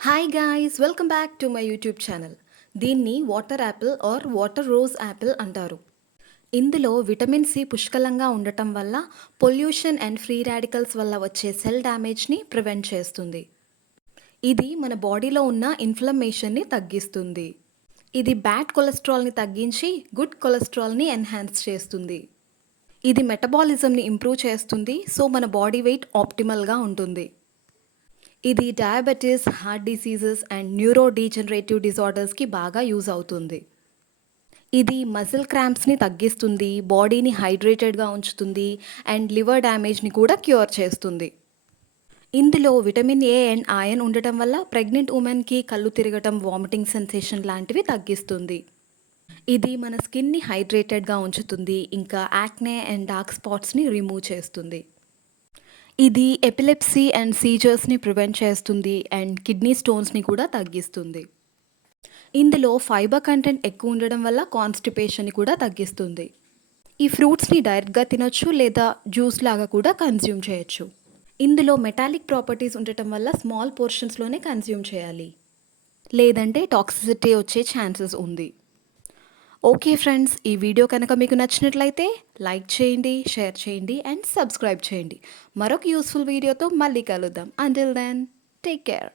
Hi guys, welcome back to my YouTube channel. దీన్ని water apple or water rose apple అంటారు. ఇందులో vitamin C పుష్కలంగా ఉండటం వల్ల పొల్యూషన్ అండ్ ఫ్రీ రాడికల్స్ వల్ల వచ్చే సెల్ డ్యామేజ్ని ప్రివెంట్ చేస్తుంది. ఇది మన బాడీలో ఉన్న ఇన్ఫ్లమేషన్ని తగ్గిస్తుంది. ఇది బ్యాడ్ కొలెస్ట్రాల్ని తగ్గించి గుడ్ కొలెస్ట్రాల్ని ఎన్హాన్స్ చేస్తుంది. ఇది మెటబాలిజంని ఇంప్రూవ్ చేస్తుంది, సో మన బాడీ వెయిట్ ఆప్టిమల్గా ఉంటుంది. ఇది diabetes, heart diseases and neuro degenerative డిజార్డర్స్కి బాగా యూజ్ అవుతుంది. ఇది మజిల్ క్రాంప్స్ని తగ్గిస్తుంది, బాడీని హైడ్రేటెడ్గా ఉంచుతుంది అండ్ లివర్ డ్యామేజ్ని కూడా క్యూర్ చేస్తుంది. ఇందులో విటమిన్ ఏ అండ్ ఐరన్ ఉండటం వల్ల ప్రెగ్నెంట్ ఉమెన్కి కళ్ళు తిరగటం, వామిటింగ్ సెన్సేషన్ లాంటివి తగ్గిస్తుంది. ఇది మన స్కిన్ని హైడ్రేటెడ్గా ఉంచుతుంది, ఇంకా యాక్నే అండ్ డార్క్ స్పాట్స్ని రిమూవ్ చేస్తుంది. ఇది ఎపిలెప్సీ అండ్ సీజర్స్ని ప్రివెంట్ చేస్తుంది అండ్ కిడ్నీ స్టోన్స్ని కూడా తగ్గిస్తుంది. ఇందులో ఫైబర్ కంటెంట్ ఎక్కువ ఉండడం వల్ల కాన్స్టిపేషన్ని కూడా తగ్గిస్తుంది. ఈ ఫ్రూట్స్ని డైరెక్ట్గా తినొచ్చు లేదా జ్యూస్ లాగా కూడా కన్జ్యూమ్ చేయొచ్చు. ఇందులో మెటాలిక్ ప్రాపర్టీస్ ఉండటం వల్ల స్మాల్ పోర్షన్స్లోనే కన్జ్యూమ్ చేయాలి, లేదంటే టాక్సిసిటీ వచ్చే ఛాన్సెస్ ఉంది. ఓకే ఫ్రెండ్స్, ఈ వీడియో కనుక మీకు నచ్చినట్లయితే లైక్ చేయండి, షేర్ చేయండి అండ్ సబ్స్క్రైబ్ చేయండి. మరొక యూస్ఫుల్ వీడియోతో మళ్ళీ కలుద్దాం. Until then, take care.